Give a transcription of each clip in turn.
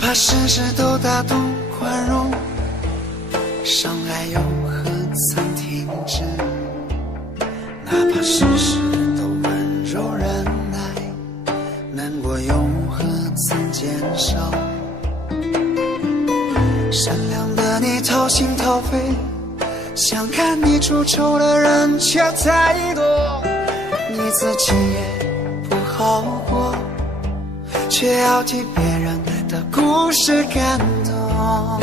怕事事都大度宽容，伤害又何曾停止？哪怕事事都温柔忍耐，难过又何曾减少？善良的你掏心掏肺，想看你出丑的人却太多，你自己也不好过，却要替别人的故事感动。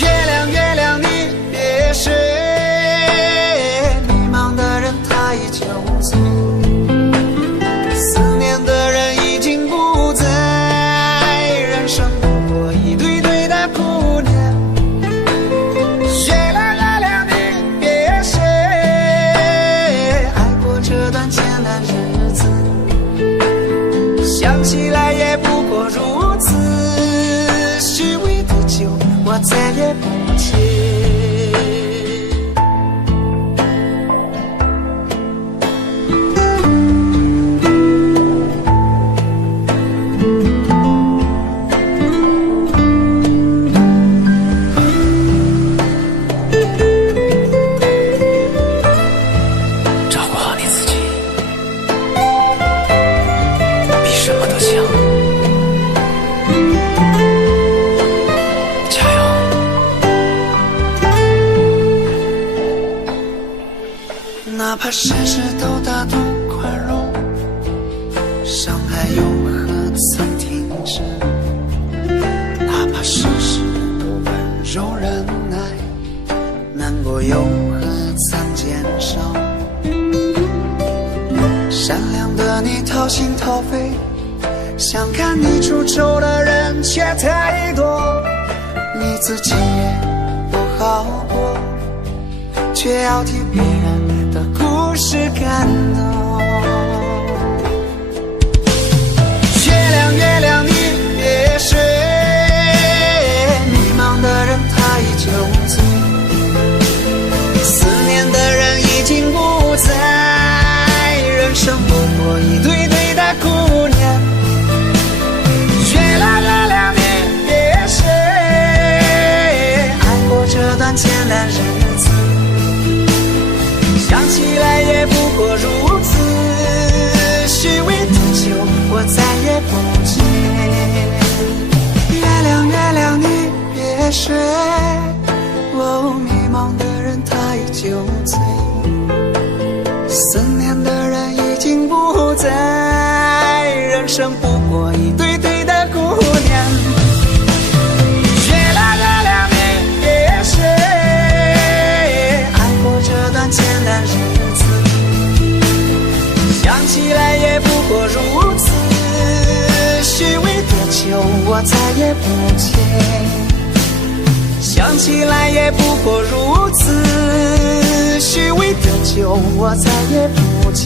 月亮月亮你别睡，迷茫的人他已酒醉，思念的人已经不在，人生不过一堆堆的姑娘。月亮月亮你别睡，爱过这段艰难日子，想起来也不过如此，虚伪的酒我再也不接。照顾好你自己，比什么都强。加油！哪怕事事都大度宽容，伤害又何曾停止？哪怕事事都温柔忍耐，难过又何曾减少？善良的你掏心掏肺，想看你出丑的人却太多，你自己也不好过，却要替别人的故事感动。月亮月亮你别睡，迷茫的人他已酒醉，思念的人已经不在，人生不过一堆堆的姑娘。月亮月亮你别睡，爱过这段艰难日子，想起来也不过如此，虚伪的酒我再也不接。月亮月亮你别睡，迷茫的人他已酒醉，思念的人已经不在，人生不过一堆堆的姑娘。月亮月亮你别睡，爱过这段艰难日子，想起来也不过如此，虚伪的酒我再也不接，想起来也不过如此，虚伪的酒我再也不接。